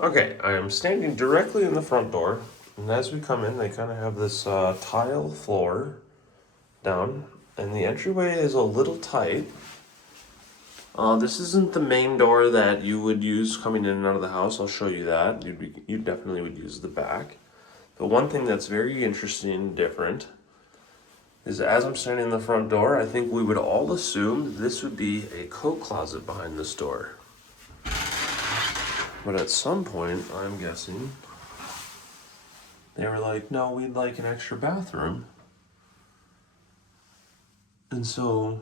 Okay, I am standing directly in the front door, and as we come in, they kind of have this tile floor down, and the entryway is a little tight. This isn't the main door that you would use coming in and out of the house. I'll show you that. You definitely would use the back. But one thing that's very interesting and different is as I'm standing in the front door, I think we would all assume this would be a coat closet behind this door. But at some point, I'm guessing, they were like, no, we'd like an extra bathroom. And so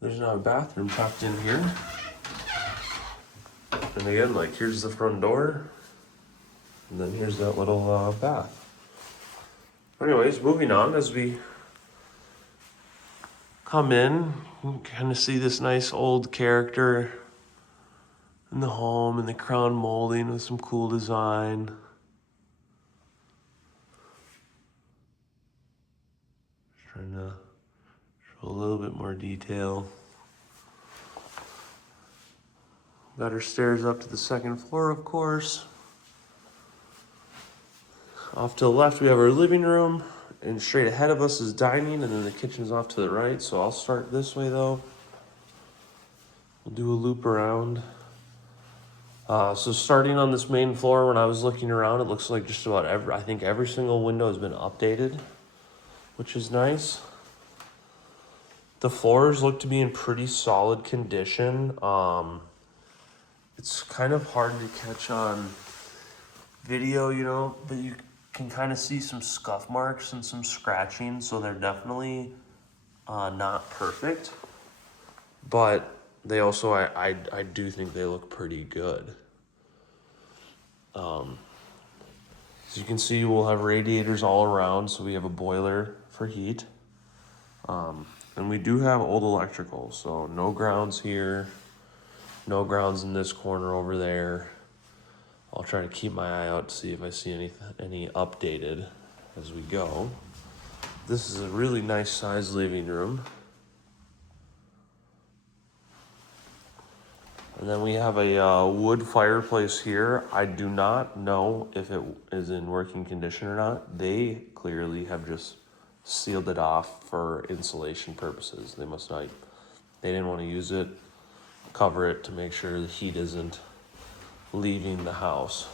there's now a bathroom tucked in here. And again, like here's the front door. And then here's that little bath. Anyways, moving on as we come in, you kind of see this nice old character in the home and the crown molding with some cool design. Just trying to show a little bit more detail. Got our stairs up to the second floor, of course. Off to the left, we have our living room, and straight ahead of us is dining, and then the kitchen's off to the right. So I'll start this way though. We'll do a loop around. So starting on this main floor, when I was looking around, it looks like just about I think every single window has been updated, which is nice. The floors look to be in pretty solid condition. It's kind of hard to catch on video, but you can kind of see some scuff marks and some scratching, so they're definitely not perfect. But they also, I do think they look pretty good. As you can see, we'll have radiators all around, so we have a boiler for heat. And we do have old electrical, so no grounds here, no grounds in this corner over there. I'll try to keep my eye out to see if I see any updated as we go. This is a really nice sized living room. And then we have a wood fireplace here. I do not know if it is in working condition or not. They clearly have just sealed it off for insulation purposes. They didn't want to use it, cover it to make sure the heat isn't leaving the house.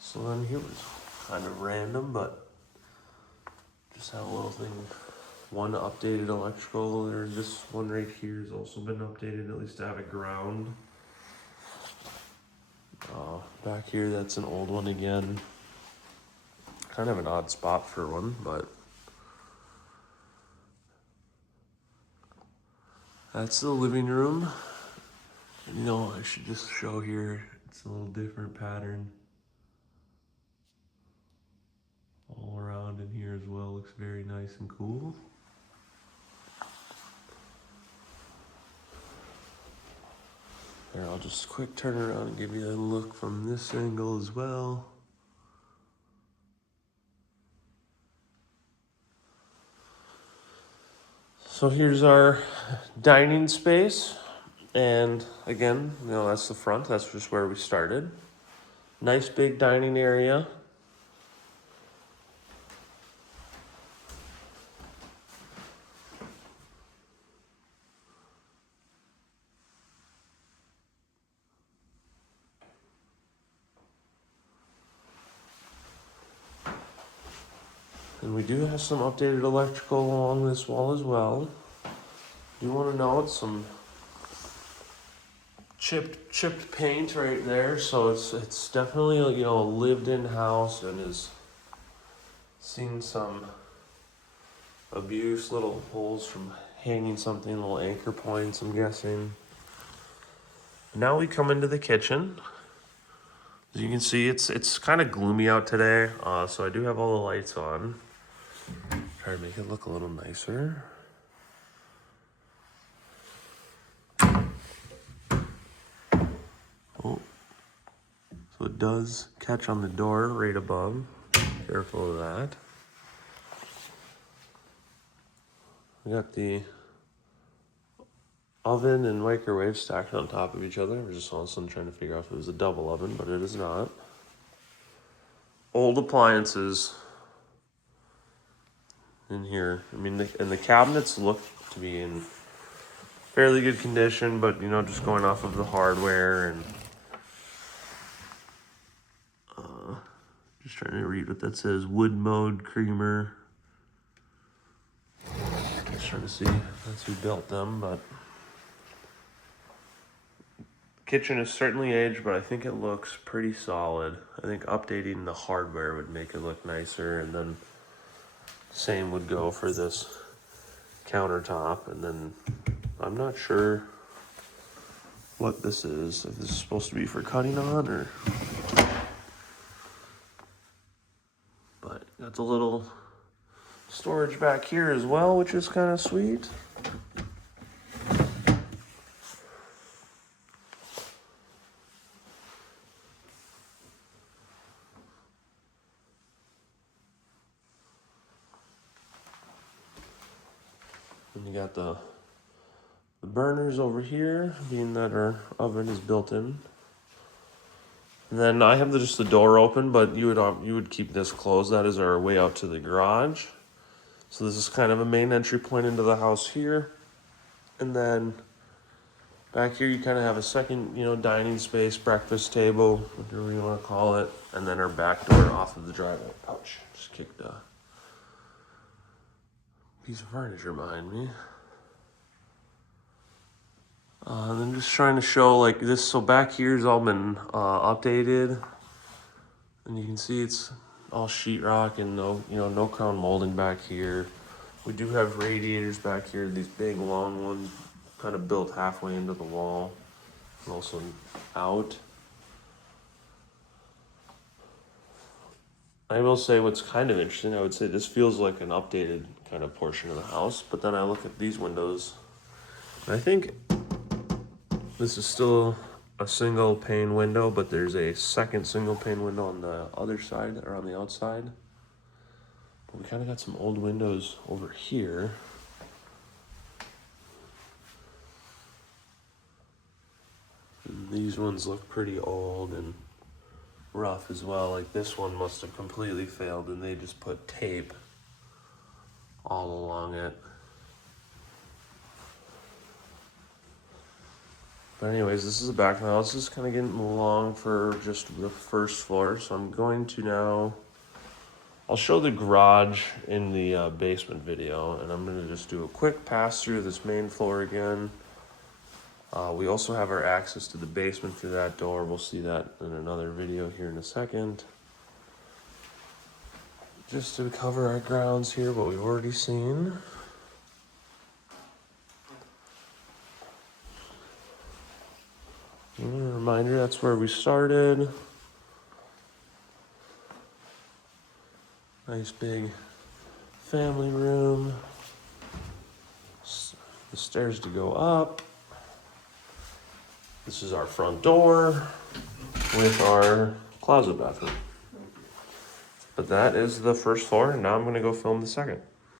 So then here was kind of random, but just have a little thing. One updated electrical, there's this one right here has also been updated, at least to have a ground. Back here, that's an old one again. Kind of an odd spot for one, but that's the living room. And I should just show here, it's a little different pattern. All around in here as well, looks very nice and cool. Here, I'll just quick turn around and give you a look from this angle as well. So here's our dining space. And again, that's the front. That's just where we started. Nice big dining area. And we do have some updated electrical along this wall as well. Do want to note some chipped paint right there, so it's definitely a lived-in house and is seen some abuse, little holes from hanging something, little anchor points, I'm guessing. Now we come into the kitchen. As you can see, it's kind of gloomy out today, so I do have all the lights on. Try to make it look a little nicer. Oh, so it does catch on the door right above. Careful of that. We got the oven and microwave stacked on top of each other. We're just all of a sudden trying to figure out if it was a double oven, but it is not. Old appliances in here. I mean, and the cabinets look to be in fairly good condition, but you know, just going off of the hardware and just trying to read what that says. Wood mode creamer. Just trying to see that's who built them, but kitchen is certainly aged, but I think it looks pretty solid. I think updating the hardware would make it look nicer, and then same would go for this countertop. And then I'm not sure what this is, if this is supposed to be for cutting on or, but got the little storage back here as well, which is kind of sweet. And you got the burners over here, being that our oven is built in. And then I have just the door open, but you would keep this closed. That is our way out to the garage. So this is kind of a main entry point into the house here. And then back here you kind of have a second, you know, dining space, breakfast table, whatever you want to call it. And then our back door off of the driveway. Ouch, just kicked a piece of furniture behind me. And then just trying to show like this. So back here's all been updated, and you can see it's all sheetrock and no crown molding back here. We do have radiators back here, these big long ones, kind of built halfway into the wall, and also out. I will say what's kind of interesting, I would say this feels like an updated kind of portion of the house, but then I look at these windows, and I think this is still a single pane window, but there's a second single pane window on the other side, or on the outside. But we kind of got some old windows over here. And these ones look pretty old and rough as well. Like this one must have completely failed, and they just put tape all along it. But anyways, this is the back of the house. This is kind of getting long for just the first floor. So I'm going to now, I'll show the garage in the basement video, and I'm going to just do a quick pass through this main floor again. We also have our access to the basement through that door. We'll see that in another video here in a second. Just to cover our grounds here, what we've already seen. A reminder, that's where we started. Nice big family room. The stairs to go up. This is our front door with our closet bathroom. But that is the first floor, and now I'm gonna go film the second.